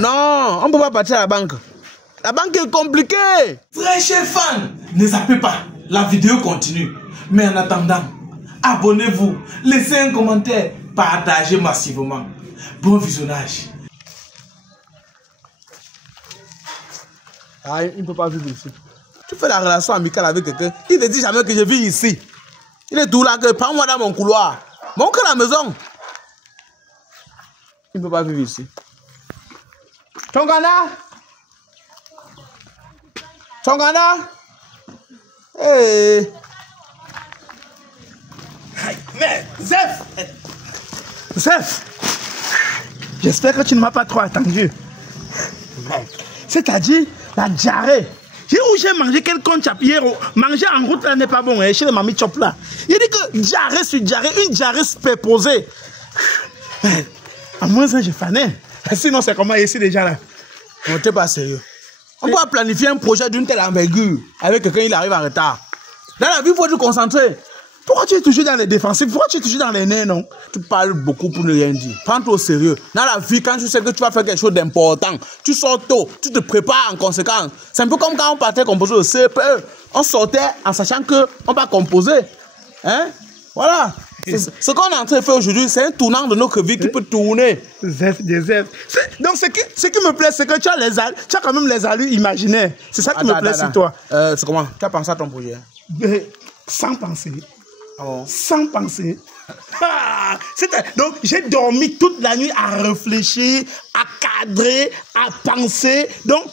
Non, on ne peut pas partir à la banque. La banque est compliquée. Très chers fans, ne zappez pas. La vidéo continue. Mais en attendant, abonnez-vous, laissez un commentaire, partagez massivement. Bon visionnage. Ah, il ne peut pas vivre ici. Tu fais la relation amicale avec quelqu'un, il ne te dit jamais que je vis ici. Il est tout là, que prends-moi dans mon couloir. Monte à la maison. Il ne peut pas vivre ici. Tongana? Tongana? Hey. Mais, Zef! Zef! J'espère que tu ne m'as pas trop attendu. C'est-à-dire, la diarrhée. Où j'ai mangé quelqu'un hier, manger en route là n'est pas bon, hein, chez les mamies chop là. Il dit que diarrhée sur diarrhée, une diarrhée superposée. À moins ça, j'ai fané. Sinon, c'est comment ici déjà là? On n'était pas sérieux. On peut planifier un projet d'une telle envergure avec quelqu'un qui arrive en retard. Dans la vie, il faut te concentrer. Pourquoi tu es toujours dans les défensifs? Pourquoi tu es toujours dans les nez, non? Tu parles beaucoup pour ne rien dire. Prends-toi au sérieux. Dans la vie, quand tu sais que tu vas faire quelque chose d'important, tu sors tôt, tu te prépares en conséquence. C'est un peu comme quand on partait composer au CPE. On sortait en sachant qu'on va composer. Hein? Voilà. Ce qu'on est en train de faire aujourd'hui, c'est un tournant de notre vie qui peut tourner. Zef, des Zef. Donc, ce qui me plaît, c'est que tu as quand même les allures imaginaires. C'est ça qui me plaît sur toi. C'est comment? Tu as pensé à ton projet? Sans penser. Oh. Sans penser. Donc, j'ai dormi toute la nuit à réfléchir, à cadrer, à penser. Donc,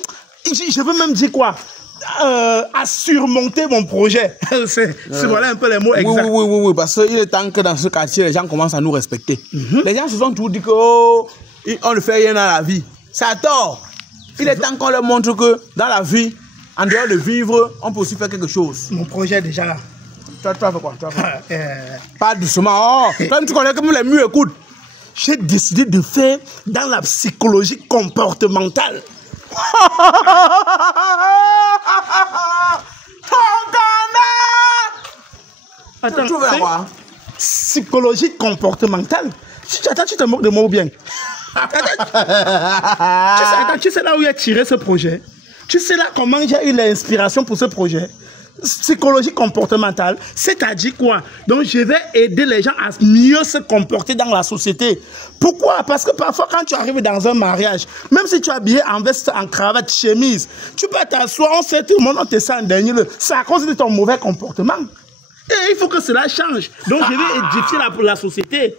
je veux même dire quoi? À surmonter mon projet. C'est voilà un peu les mots exacts. Oui, parce qu'il est temps que dans ce quartier, les gens commencent à nous respecter. Les gens se sont toujours dit qu'on ne fait rien dans la vie. C'est à tort. Il est temps qu'on leur montre que dans la vie, en dehors de vivre, on peut aussi faire quelque chose. Mon projet est déjà là. Tu as fait quoi? Pas doucement. Oh, toi, tu connais comme les murs écoutent. J'ai décidé de faire dans la psychologie comportementale. Attends, tu veux avoir psychologie comportementale. Attends, tu te moques de moi ou bien? Tu sais là où il a tiré ce projet? Tu sais là comment j'ai eu l'inspiration pour ce projet? Psychologie comportementale, c'est-à-dire quoi? Donc je vais aider les gens à mieux se comporter dans la société. Pourquoi? Parce que parfois quand tu arrives dans un mariage, même si tu es habillé en veste, en cravate, chemise, tu peux t'asseoir, on sait tout le monde, on te sent en dernier lieu. C'est à cause de ton mauvais comportement. Et il faut que cela change. Donc je vais édifier la société.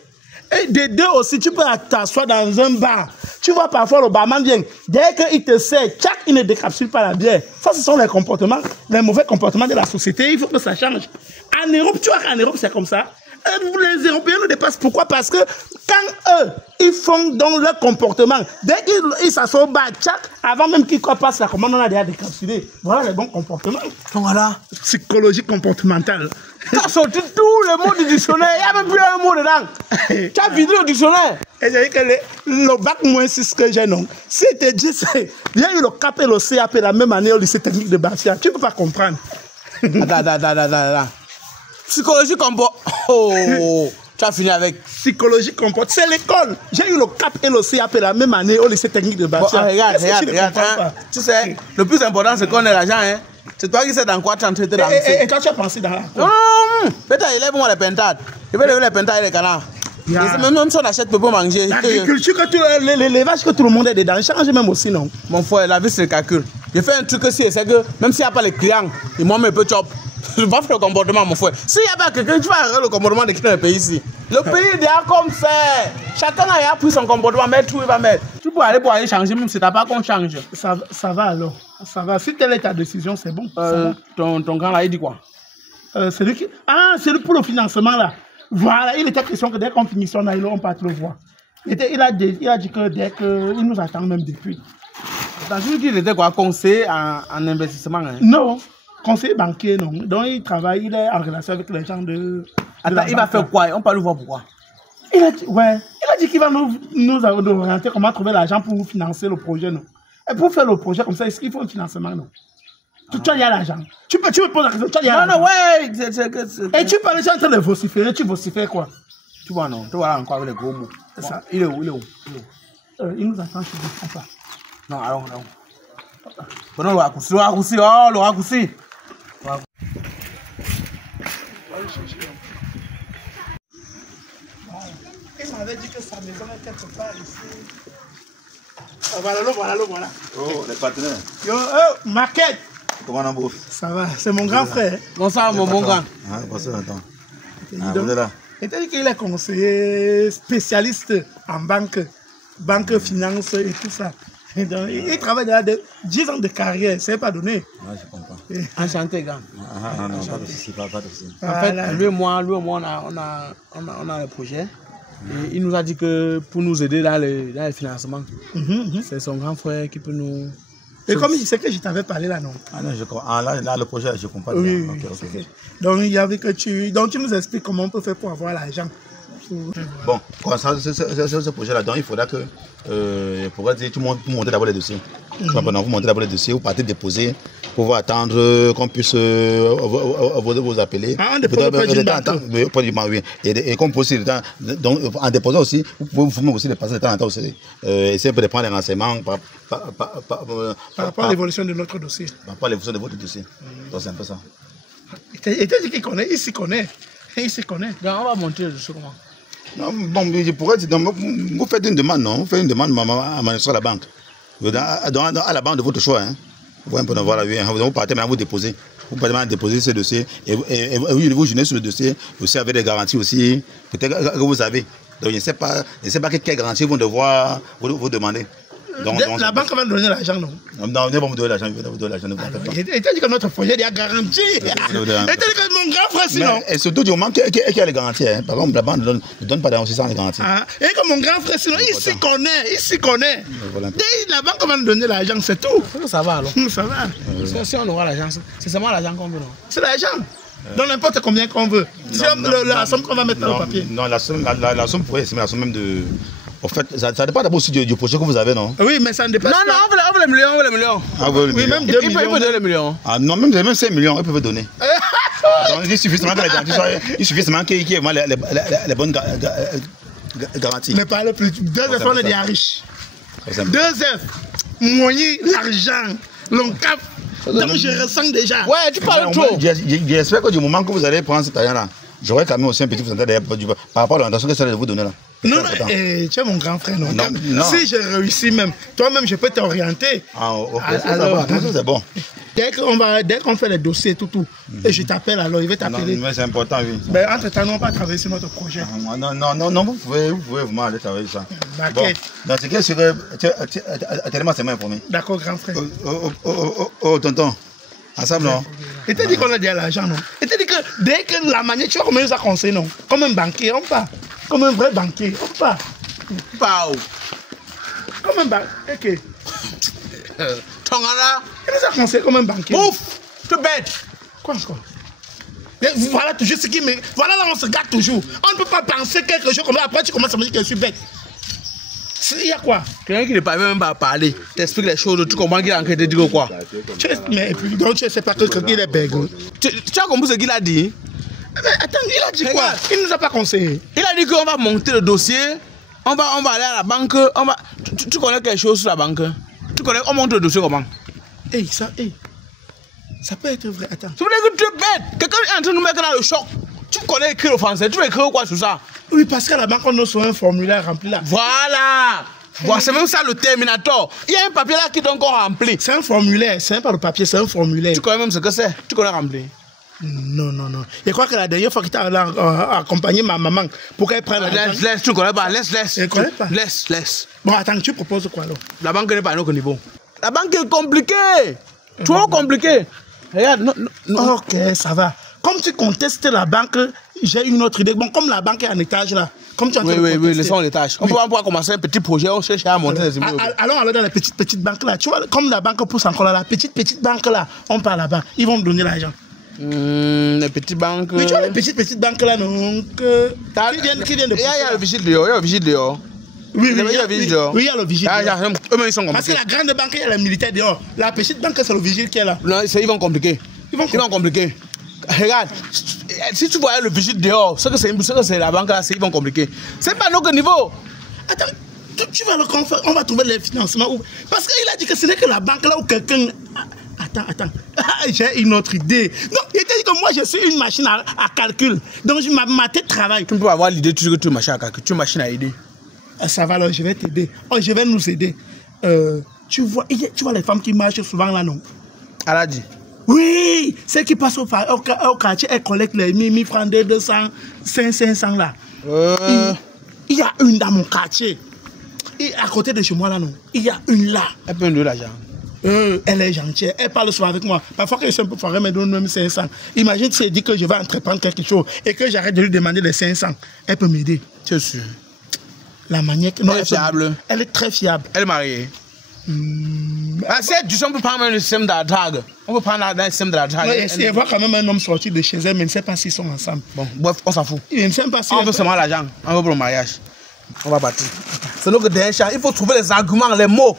Et de deux aussi, tu peux t'asseoir dans un bar. Tu vois parfois le barman vient. Dès qu'il te sert, il ne décapsule pas la bière. Ça, ce sont les comportements, les mauvais comportements de la société. Il faut que ça change. En Europe, tu vois qu'en Europe, c'est comme ça. Les Européens nous dépassent. Pourquoi? Parce que quand eux, ils font dans leur comportement, dès qu'ils s'assoient au bar, avant même qu'ils passent la commande, on a déjà décapsulé. Voilà les bons comportements. Donc voilà. Psychologie comportementale. Tu as sorti tous les mots du dictionnaire. Il n'y a même plus un mot dedans. Tu as vidé le dictionnaire. Et j'ai dit que le bac moins 6 que j'ai, non. C'était dit, il y a eu le CAP et le CAP la même année au lycée technique de Bafia. Tu ne peux pas comprendre. Attends. Psychologie compo. Oh, tu as fini avec. Psychologie compo. C'est l'école. J'ai eu le CAP et le CAP la même année au lycée technique de Bafia. Bon, regarde. Hein, tu sais, le plus important, c'est qu'on ait l'argent. Hein. C'est toi qui sais dans quoi tu es en train de et toi, tu as pensé dans la... Non, peut-être élève-moi les pentades. Je vais lever les pentades et les canards. Même si on achète peu pour manger. L'agriculture, l'élevage que tout le monde est dedans, change même aussi, non? Mon frère, la vie c'est le calcul. Je fais un truc aussi, c'est que même s'il n'y a pas les clients, ils m'ont un peu chop. Je vais faire le comportement, mon frère. S'il n'y a pas quelqu'un, tu vas arrêter le comportement de quelqu'un dans le pays ici. Le pays est déjà comme ça. Chacun a appris son comportement, mettre où il va mettre. Tu peux aller pour aller changer, même si tu n'as pas qu'on change. Ça va alors. Ça va. Si telle est ta décision, c'est bon. Ton grand là, il dit quoi? C'est lui qui... Ah, c'est lui pour le financement là. Voilà, il était question que dès qu'on finit son aïlo, on parte le voir. Il a dit que dès qu'il nous attend même depuis. T'as vu qu'il était quoi? Conseiller en investissement, hein? Non, conseiller banquier, non. Donc il travaille, il est en relation avec les gens de... Attends, il va faire quoi? On peut le voir pourquoi? Il a dit qu'il va nous orienter comment trouver l'argent pour financer le projet, non. Et pour faire le projet comme ça, est-ce qu'il faut un financement, non? Tu as l'argent. Tu me poses la question, tu as l'argent. Non, ouais. Et tu parles, tu es en train de vociférer, tu vocifères quoi? Tu vois, non, tu vois encore avec les gros mots. Il est où? Il nous attend, je ne comprends pas. Non, allons. Prenons le raccourci. Oh, le raccourci. Il m'avait dit que sa maison est quelque part ici. Oh, voilà. Oh, les partenaires. Yo, Maquette. Comment on bouffe? Ça va, c'est mon grand frère. Bonsoir, mon bon gars. Ah, bonsoir, attends. Vous êtes là. Il t'a dit qu'il est conseiller spécialiste en banque, finance et tout ça. Et donc, il travaille dans 10 ans de carrière, c'est pas donné. Ouais, je comprends. Enchanté, gars. Non, pas de souci, pas de souci. En fait, lui et moi, on a le projet. Et il nous a dit que pour nous aider dans le financement, c'est son grand frère qui peut nous... Et comme il sait que je t'avais parlé là, non? Ah non, je comprends. Là, le projet, je comprends. Oui, Ok. Donc, il y avait que donc, tu nous expliques comment on peut faire pour avoir l'argent. Bon, ce projet-là, donc il faudra que, pour dire, tout le monde monter d'abord les dossiers. Vous montez d'abord les dossiers, vous partez déposer, pour pouvoir attendre qu'on puisse vous appeler. Ah, on dépose auprès d'une banque. Oui. Et qu'on peut aussi, donc, en déposant aussi, vous pouvez vous aussi de passer le temps en temps aussi. Essayer de prendre les renseignements par rapport à l'évolution de notre dossier. Par rapport à l'évolution de votre dossier. Donc c'est un peu ça. Il t'a dit qu'il connaît, il s'y connaît. On va monter le dossier comment? Non, bon, je pourrais dire, vous faites une demande, non? Vous faites une demande à la banque. À la banque de votre choix. Hein. Vous voyez un peu, voilà, vous partez maintenant vous déposez. Vous partez maintenant déposer ce dossier. Et vous journez sur le dossier aussi avec des garanties aussi. Peut-être que vous avez. Donc je ne sais pas quelles garanties vont devoir vous demander. Donc, la banque va nous donner l'argent, non? Non, ils vont vous donner l'argent. Il t'a dit que notre projet il y a garantie. Il t'a dit que mon grand frère, sinon. Et surtout du moment qu'il y a les garanties. Hein. Par exemple, la banque ne donne pas d'argent sans les garanties. Et que mon grand frère, sinon, il s'y connaît. Voilà. La banque va nous donner l'argent, c'est tout. Ça va alors. Ça va. Si on aura l'argent, c'est seulement l'argent qu'on veut, non? C'est l'argent. Donc n'importe combien qu'on veut. La somme qu'on va mettre dans le papier. Non, la somme pourrait estimer la somme même de... En fait, ça dépend d'abord aussi du projet que vous avez, non? Oui, mais ça ne dépasse pas. Non, on veut les millions, Ah, oui, même 2 millions. Il peut donner les millions. Ah non, même 5 millions, ils peuvent donner. Donc, il suffit seulement qu'il y ait les bonnes garanties. Ne parle plus. 2 F, on est des riches. 2 F, moyen, l'argent, l'oncap. Donc je ressens déjà. Ouais, tu parles trop. J'espère que du moment que vous allez prendre cet argent-là, j'aurai quand même aussi un petit pourcentage par rapport à l'orientation que ça va vous donner là. Non, tu es mon grand frère, non? Si je réussis même, toi-même, je peux t'orienter. Ah, ok, alors, c'est bon. Dès qu'on fait les dossiers, tout, et je t'appelle, alors il va t'appeler. Non, mais c'est important, oui. Mais entre-temps, on va travailler sur notre projet. Non, vous pouvez vraiment aller travailler sur ça. Bon, dans ce cas, tellement c'est mal informé. D'accord, grand frère. Oh, tonton. Ensemble, non? Et t'as dit qu'on a déjà l'argent, non? Et t'as dit que dès que la manière, tu vois comment ils ont conseillé, non? Comme un banquier, on part. Comme un vrai banquier, on part. Pau. Comme un banquier. Ok. Tongana. Il nous a conseillé comme un banquier. Ouf! Tu bête. Quoi encore? Voilà toujours ce qui me... Voilà là, on se gâte toujours. On ne peut pas penser quelque chose comme ça. Après, tu commences à me dire que je suis bête. Il y a quoi? Quelqu'un qui ne parle même pas parler, t'expliques les choses, tu comprends qu'il a en train de dire quoi? Mais donc tu ne sais pas que il est bègue. Tu as compris ce qu'il a dit? Mais attends, il a dit quoi? Il ne nous a pas conseillé. Il a dit qu'on va monter le dossier, on va aller à la banque, tu connais quelque chose sur la banque? On monte le dossier comment? Ça peut être vrai, attends. Tu veux dire que tu es bête? Quelqu'un est en train de nous mettre dans le choc. Tu connais écrire le français, tu veux écrire quoi sur ça? Oui, parce qu'à la banque, on a sur un formulaire rempli là. Voilà! Voilà, c'est même ça le Terminator. Il y a un papier là qui est encore rempli. C'est un formulaire, c'est pas le papier, c'est un formulaire. Tu connais même ce que c'est? Tu connais rempli? Non. Je crois que la dernière fois que tu as accompagné ma maman pour qu'elle prenne la laisse, tu ne connais pas, laisse. Je ne connais pas. Laisse. Bon, attends, tu proposes quoi alors? La banque n'est pas à notre niveau. La banque est compliquée. Trop compliquée. Regarde, non. Ok, ça va. Comme tu contestes la banque, j'ai une autre idée. Bon, comme la banque est en étage là. Comme tu as oui, laissons l'étage. On peut commencer un petit projet, on cherche à monter les immeubles. Allons dans les petites banques là. Tu vois, comme la banque pousse encore là, la petite banque là, on part là-bas. Ils vont me donner l'argent. Les petites banques. Mais tu vois les petites banques là, non? Qui viennent de il y a le vigile dehors. Oui, il y a le vigile dehors. Oui, il y a le vigile dehors. Parce que la grande banque, il y a les militaires dehors. La petite banque, c'est le vigile qui est là. Non, ils vont compliquer. Ils vont compliquer. Regarde, si tu voyais le vigile dehors, ce que c'est la banque là, ils vont compliquer. C'est pas notre niveau. Attends, tu vas le confort, on va trouver les financements. Parce qu'il a dit que ce n'est que la banque là où quelqu'un... Attends. J'ai une autre idée. Donc, il t'a dit que moi, je suis une machine à calcul. Donc, ma tête travaille. Tu peux avoir l'idée, tu sais que tu es une machine à calcul, tu es une machine à aider. Ça va, alors, je vais t'aider. Oh, je vais nous aider. Tu vois les femmes qui marchent souvent là, non? Aladji. Oui, celles qui passent au quartier, elles collectent les 1000 francs, 200, 500 là. Il y a une dans mon quartier. Et à côté de chez moi là, non? Il y a une là. Elle peut me donner l'argent. Elle est gentille, elle parle souvent avec moi. Parfois que je suis un peu foiré, elle me donne même 500. Imagine si elle dit que je vais entreprendre quelque chose et que j'arrête de lui demander les 500. Elle peut m'aider. C'est sûr. La manière... Non, elle est fiable. Elle est très fiable. Elle est mariée. Si elle dit, on peut prendre le système de la drague. On peut prendre le système de la drague. Elle voit quand même un homme sortir de chez elle, mais elle ne sait pas s'ils sont ensemble. Bon, bref, on s'en fout. Elle ne sait pas si... On veut seulement l'argent. On veut pour le mariage. On va partir. C'est nous que derrière, il faut trouver les arguments, les mots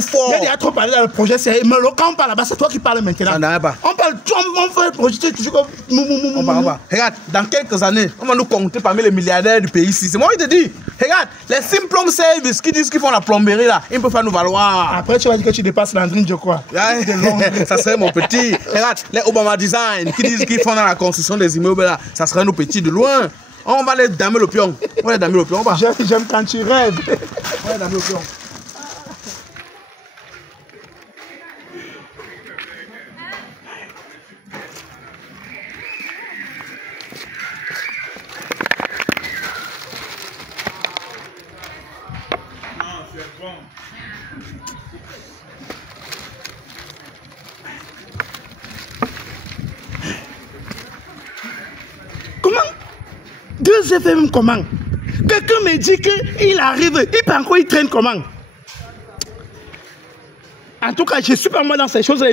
forts. Il y a trop parlé dans le projet, c'est... Mais quand on parle là-bas, c'est toi qui parles maintenant. Ça n'arrête pas. On parle, on fait le projet, tu sais comme... On va. Regarde, dans quelques années, on va nous compter parmi les milliardaires du pays ici. C'est moi qui te dis. Regarde, les Simplom Service qui disent qu'ils font la plomberie là, ils peuvent faire nous valoir. Après, tu vas dire que tu dépasses Landrine, je crois. Ça serait mon petit. Regarde, les Obama Design qui disent qu'ils font dans la construction des immeubles là, ça serait nos petits de loin. On va les damer le pion. J'aime quand tu rêves. On va les damer le pion. Comment 2 FM comment? Quelqu'un me dit qu'il arrive, il part encore, il traîne comment? En tout cas, je suis pas moi dans ces choses-là,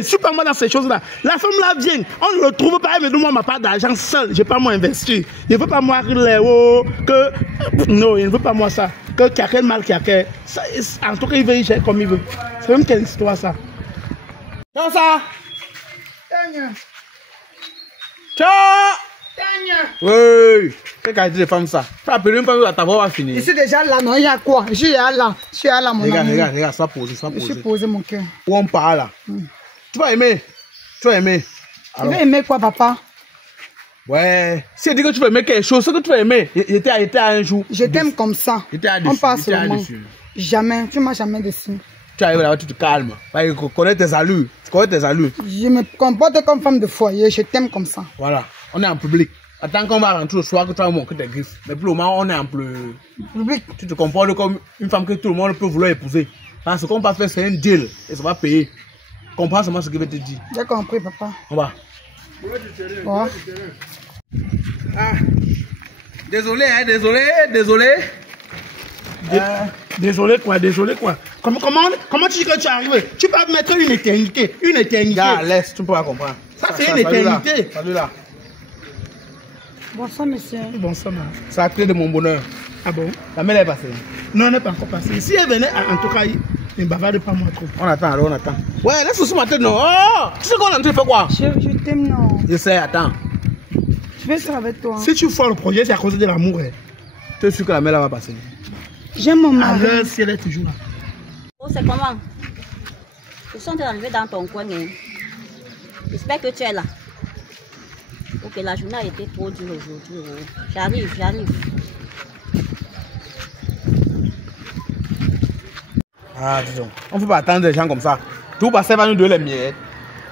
La femme là vient, on ne le trouve pas, elle me demande ma part d'argent seule, je n'ai pas moi investi. Je ne veux pas moi les hauts, non, il ne veut pas moi ça. Que quelqu'un mal quelqu'un. En tout cas, il veut y gérer comme il veut. C'est même quelle histoire ça? Ciao ça. Ciao. Oui. Qu'est-ce qu'a dit les femmes ça? Tu as appelé une femme, ta voix va finir. Je suis déjà là, non, il y a quoi? Je suis là, mon ami. Regarde, sois posé. Je suis posé, mon cœur. Où on parle là? Tu vas aimer. Alors, tu vas aimer quoi, papa? Ouais. Si elle dit que tu vas aimer quelque chose, c'est que tu vas aimer. Il était à un jour. Je t'aime comme ça. On passe seulement. Jamais. Tu m'as jamais déçu. Tu arrives là, tu te calmes. Tu connais tes allures. Je me comporte comme femme de foyer. Je t'aime comme ça. Voilà. On est en public. Attends qu'on va rentrer le soir, que tu vas montrer tes griffes. Mais pour le moment, on est en public. Tu te comportes comme une femme que tout le monde peut vouloir épouser. Parce qu'on va faire, c'est un deal. Et ça va payer. Comprends seulement ce que je vais te dire. J'ai compris, papa. On va. Ouais. Ah. Désolé. Désolé quoi. Comment tu dis que tu es arrivé? Tu vas mettre une éternité. Gars, laisse, tu peux pas comprendre. Ça c'est une éternité. Salut là. Bonsoir, monsieur. Bonsoir, maman. C'est la clé de mon bonheur. Ah bon? La mère est passée. Non, elle n'est pas encore passée. Si elle venait, en tout cas, ne bavarde pas moi trop. On attend. Ouais, laisse aussi ma tête, non. Oh, tu sais qu'on est en train de faire quoi? Je t'aime, non. Je sais, attends. Je vais faire avec toi. Si tu fais le projet, c'est à cause de l'amour. Tu es sûr que la mère va passer? J'aime mon mari. Alors, si elle est toujours là. Oh, c'est comment? Ils sont arrivés dans ton coin. J'espère que tu es là. Ok, la journée a été trop dure aujourd'hui. J'arrive. Ah, disons. On ne peut pas attendre des gens comme ça. Tout passer va nous donner les miettes.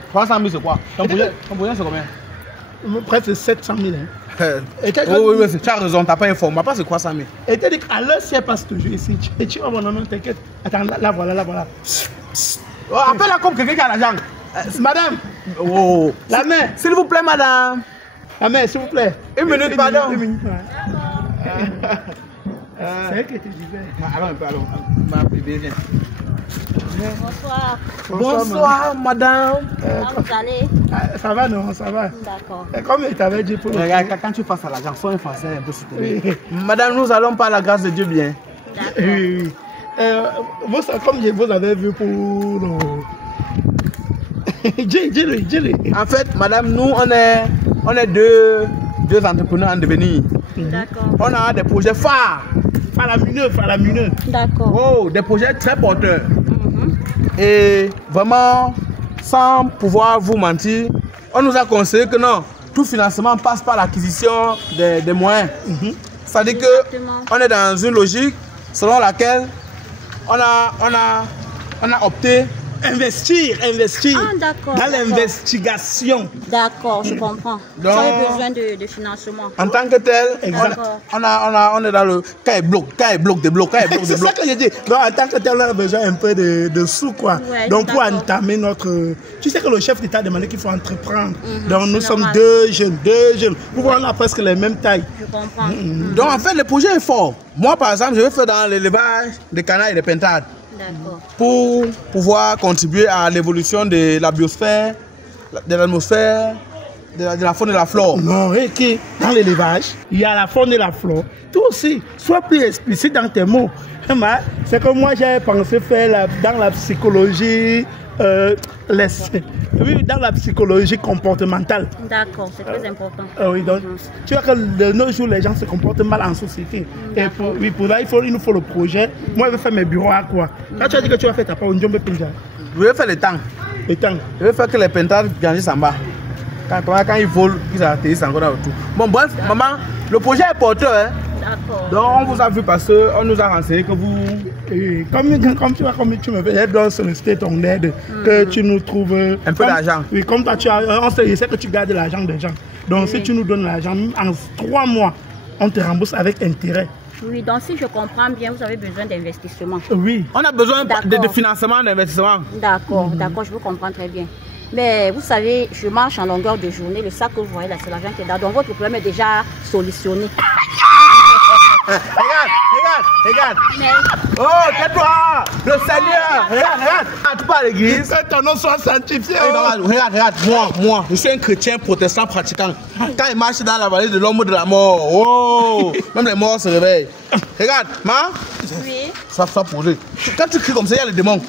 300 000 c'est quoi? Ton projet c'est combien? Presque 700 000. Oui, tu as raison, tu n'as pas informé. Ma part c'est quoi 100 000? Et tu as dit qu'à l'heure, si elle passe toujours ici, tu vas voir, non, t'inquiète. Attends, là voilà. Oh, appelle-la comme quelqu'un qui a l'argent. Madame. Oh. La main. S'il vous plaît, madame. La main, s'il vous plaît. Une minute, pardon. C'est elle qui te disait. Allons. Ma bébé, viens. Bonsoir. Madame. Comment vous allez? Ça va, non, ça va. D'accord. Comme il t'avait dit pour... Regarde, quand tu passes à l'argent, sois un français un peu soutenu. Madame, nous allons par la grâce de Dieu bien. D'accord. Oui. Comme vous avez vu pour... Dis-le. En fait, madame, nous, on est deux entrepreneurs en devenir. D'accord. On a des projets phares. Faramineux. D'accord. Oh, des projets très porteurs. Et vraiment, sans pouvoir vous mentir, on nous a conseillé que non, tout financement passe par l'acquisition des moyens. C'est-à-dire qu'on est dans une logique selon laquelle on a opté investir dans l'investigation. D'accord, je comprends. Vous avez besoin de financement. En tant que tel, on est dans le cas bloc, des blocs. C'est ça que j'ai dit. Donc, en tant que tel, on a besoin un peu de sous, quoi. Ouais, donc, pour entamer notre... Tu sais que le chef d'État a demandé qu'il faut entreprendre. Donc, nous sommes normal. deux jeunes. Pour voir, on a presque les mêmes tailles. Je comprends. Donc, en fait, le projet est fort. Moi, par exemple, je vais faire dans l'élevage des canards et des pintades. Pour pouvoir contribuer à l'évolution de la biosphère, de l'atmosphère, de la faune et de la flore. Non, et que dans l'élevage, il y a la faune et la flore. Toi aussi, sois plus explicite dans tes mots. C'est que moi, j'ai pensé faire dans la psychologie, dans la psychologie comportementale. D'accord, c'est très important. Oui, donc, tu vois que de nos jours, les gens se comportent mal en société. Et pour là, il nous faut le projet. Moi, je vais faire mes bureaux à quoi? Quand tu as dit que tu vas faire ta part, on dit je vais faire les temps. Je vais faire que les pintades grandissent en bas. Quand ils volent, ils atterrissent encore autour. Bon, bref, maman, le projet est porteur. Hein? D'accord. Donc, on vous a vu parce qu'on nous a renseigné que vous... Comme tu me fais, donc solliciter ton aide, que tu nous trouves... un peu d'argent. Oui, comme toi, on sait que tu gardes l'argent des gens. Donc, si tu nous donnes l'argent, en 3 mois, on te rembourse avec intérêt. Oui, donc si je comprends bien, vous avez besoin d'investissement. Oui. On a besoin de financement, d'investissement. D'accord, d'accord, je vous comprends très bien. Mais vous savez, je marche en longueur de journée. Le sac que vous voyez là, c'est l'argent qui est là. Donc votre problème est déjà solutionné. Regarde. Oh, tais-toi. Le Seigneur. Regarde. Tu parles à l'église. Que ton nom soit sanctifié. Regarde. Moi, je suis un chrétien protestant pratiquant. Quand il marche dans la vallée de l'ombre de la mort, oh, même les morts se réveillent. Regarde, Oui. Sois posé. Quand tu cries comme ça, il y a les démons.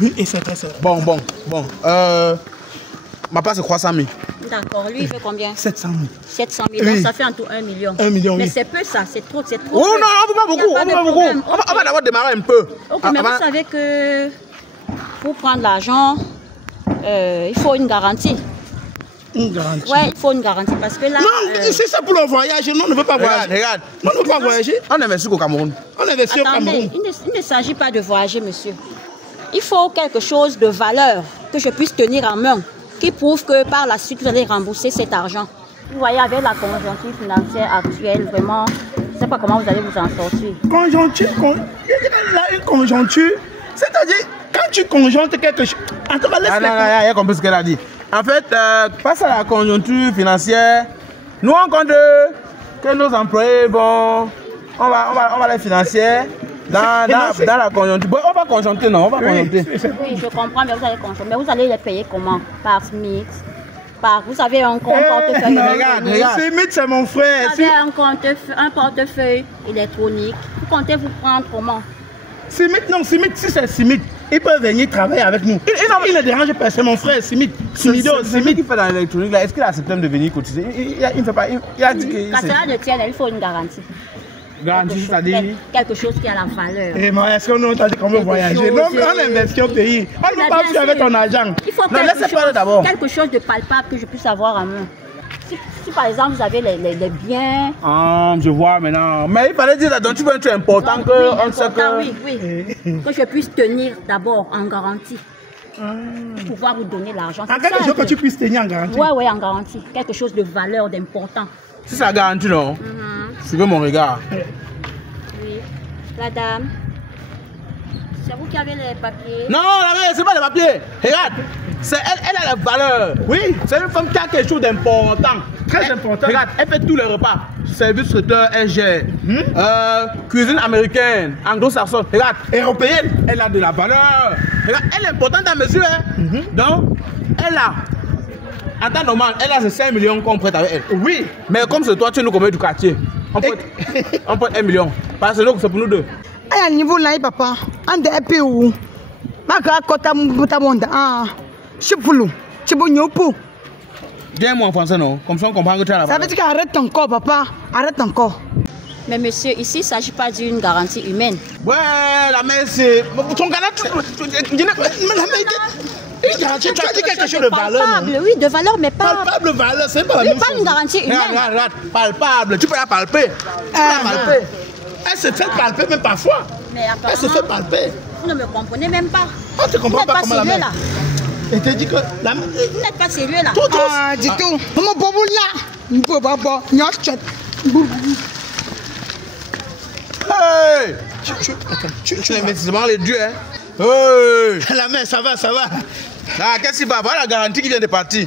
Oui, et c'est très ça. Bon. Ma part, c'est 300 000. D'accord, lui, il fait combien? 700 000. 700 000, donc ça fait en tout 1 million. 1 million, mais oui. c'est peu ça, c'est trop. Oh non, on ne peut pas beaucoup. On va d'abord démarrer un peu. Ok, mais vous savez que pour prendre l'argent, il faut une garantie. Une garantie? Ouais, il faut une garantie parce que là... Non, c'est ça pour le voyage. Non, on ne veut pas voyager. Regarde. On ne veut pas voyager. On investit au Cameroun. On investit au Cameroun. Il ne s'agit pas de voyager, monsieur. Il faut quelque chose de valeur que je puisse tenir en main, qui prouve que par la suite, vous allez rembourser cet argent. Vous voyez, avec la conjoncture financière actuelle, vraiment, je ne sais pas comment vous allez vous en sortir. Conjoncture, une conjoncture, c'est-à-dire, quand tu conjonctes quelque chose... En tout cas, laisse il y a compris ce qu'elle a dit. En fait, face à la conjoncture financière, nous, on compte que nos employés vont... On va les financer dans la conjoncture. Bon, on va conjoncter, non? On va conjoncter. Oui, je comprends, mais vous allez conjoncter. Mais vous allez les payer comment? Par SMIC? Vous avez un compte portefeuille regarde. SMIC, c'est mon frère. Vous avez un portefeuille électronique. Vous comptez vous prendre comment? SMIC, non, SMIC, si c'est SMIC, ils peuvent venir travailler avec nous. Il ne dérange pas, c'est mon frère, SMIC. SMIC qui fait dans l'électronique, est-ce qu'il a accepté de venir cotiser? Il ne fait pas. Il a dit que. Quand cela ne tient, il faut une garantie. Garantie, c'est-à-dire quelque chose qui a la valeur. Et moi, est-ce qu'on t'a dit qu'on veut voyager? Non, on investit au pays. On ne peut pas faire avec ton argent. Il faut quelque chose de palpable que je puisse avoir en main. Si par exemple vous avez les biens. Ah, je vois maintenant. Mais il fallait dire donc tu veux un truc important que on sait que. Oui. Que je puisse tenir d'abord en garantie. Pour pouvoir vous donner l'argent. Quelque chose que tu puisses tenir en garantie? Oui, en garantie. Quelque chose de valeur, d'important. Si ça garantit, non? Suivez mon regard. Oui. La dame. C'est vous qui avez les papiers? Non, c'est pas les papiers. Regarde. Elle a la valeur. Oui. C'est une femme qui a quelque chose d'important. Très important. Regarde, elle fait tous les repas. Service traiteur, elle gère. Cuisine américaine, anglo-saxonne. Regarde, européenne. Elle a de la valeur. Regarde, elle est importante à mesure. Donc, elle a. En temps normal, elle a ces 5 millions qu'on prête avec elle. Oui. Mais comme c'est toi, tu nous connais du quartier. On prête 1 million. Parce que c'est pour nous deux. À niveau là, papa, on est épais où? Ma kota mutamonda. Ah, chipulu, chibunyopu. Dis-moi en français, non? Comme ça, on comprend que tu as la valeur. Ça veut dire qu'arrête encore, papa. Arrête encore. Mais monsieur, ici, il ne s'agit pas d'une garantie humaine. Ouais, la mère, c'est... Ton gars, Une garantie, tu as dit quelque chose de valeur, non? Oui, de valeur, mais pas... Palpable valeur, c'est pas la Oui, même pas chose. une garantie humaine. Regarde, palpable. Tu peux la palper. Tu peux la palper. Elle se fait palper même parfois. Mais Elle se fait apparemment, palper. vous ne me comprenez même pas. On te Vous comprend n'êtes pas pas comment la sérieux main. là. Et te dit que la main. Vous n'êtes pas sérieux là. Ah, dis tout. Maman, bobo là. Bobo, nyochet. Hey! Tu l'investissement, les dieux, hein? Hey! La main, ça va, ça va. Ah, qu'est-ce qui va? Voilà la garantie qui vient de partir.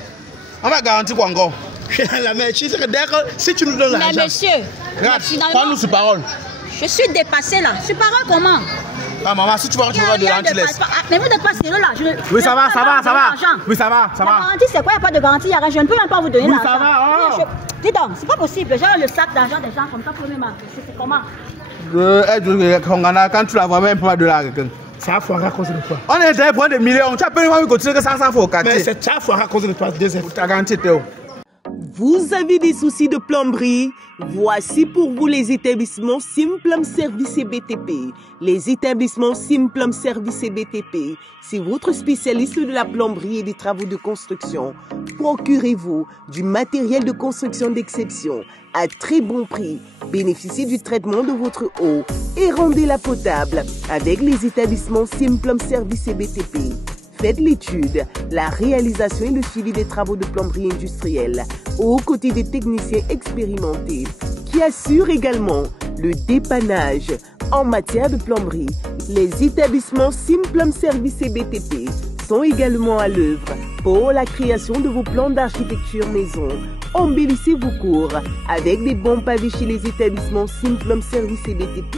On va garantir quoi encore? La main, tu sais que d'accord, si tu nous donnes Mais l'argent. monsieur, Regarde, finalement, prends-nous sur parole. je suis dépassée là. Sur parole comment? Ah, maman, si tu vois que tu vas de l'argent, tu laisses. Mais vous n'êtes pas sérieux là. Oui, ça va, ça va, ça va. Oui, ça va, ça La va. garantie, c'est quoi? Il n'y a pas de garantie, il y a rien. Je ne peux même pas vous donner Oui, l'argent. ça va, oh. Dis donc, c'est pas possible. Genre le sac d'argent des gens comme ça pour même encaisser. C'est comment? Quand tu la vois même pas de là, quelqu'un. Ça a foiré à cause de toi. On est derrière pour des millions. Tu as payé moi, continuer que ça faut au Mais quartier. c'est ça a foiré à cause de toi, deuxième. Ta garantie, Théo. Vous avez des soucis de plomberie? Voici pour vous les établissements Simplum Service et BTP. Les établissements Simplum Service et BTP, c'est votre spécialiste de la plomberie et des travaux de construction. Procurez-vous du matériel de construction d'exception à très bon prix. Bénéficiez du traitement de votre eau et rendez-la potable avec les établissements Simplum Service et BTP. Faites l'étude, la réalisation et le suivi des travaux de plomberie industrielle aux côtés des techniciens expérimentés qui assurent également le dépannage en matière de plomberie. Les établissements Simplum Service et BTP sont également à l'œuvre pour la création de vos plans d'architecture maison. Embellissez vos cours avec des bons pavés chez les établissements Simplum Service et BTP,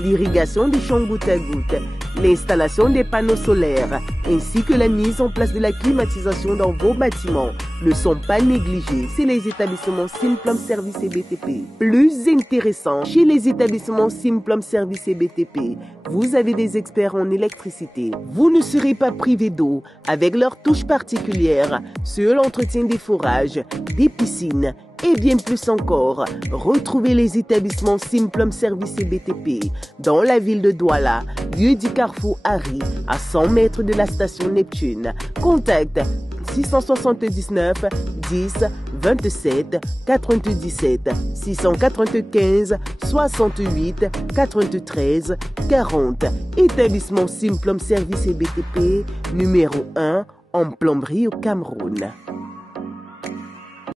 l'irrigation des champs goutte à goutte, l'installation des panneaux solaires ainsi que la mise en place de la climatisation dans vos bâtiments ne sont pas négligés. C'est les établissements Simplum Service et BTP. Plus intéressant, chez les établissements Simplum Service et BTP, vous avez des experts en électricité. Vous ne serez pas privé d'eau avec leur touche particulière sur l'entretien des forages, des piscines et bien plus encore. Retrouvez les établissements Simplum Service et BTP dans la ville de Douala, lieu du carrefour Harry, à 100 mètres de la station Neptune. Contact 679 10 27 97 695 68 93 40. Établissement Simplum Service et BTP, numéro 1 en plomberie au Cameroun.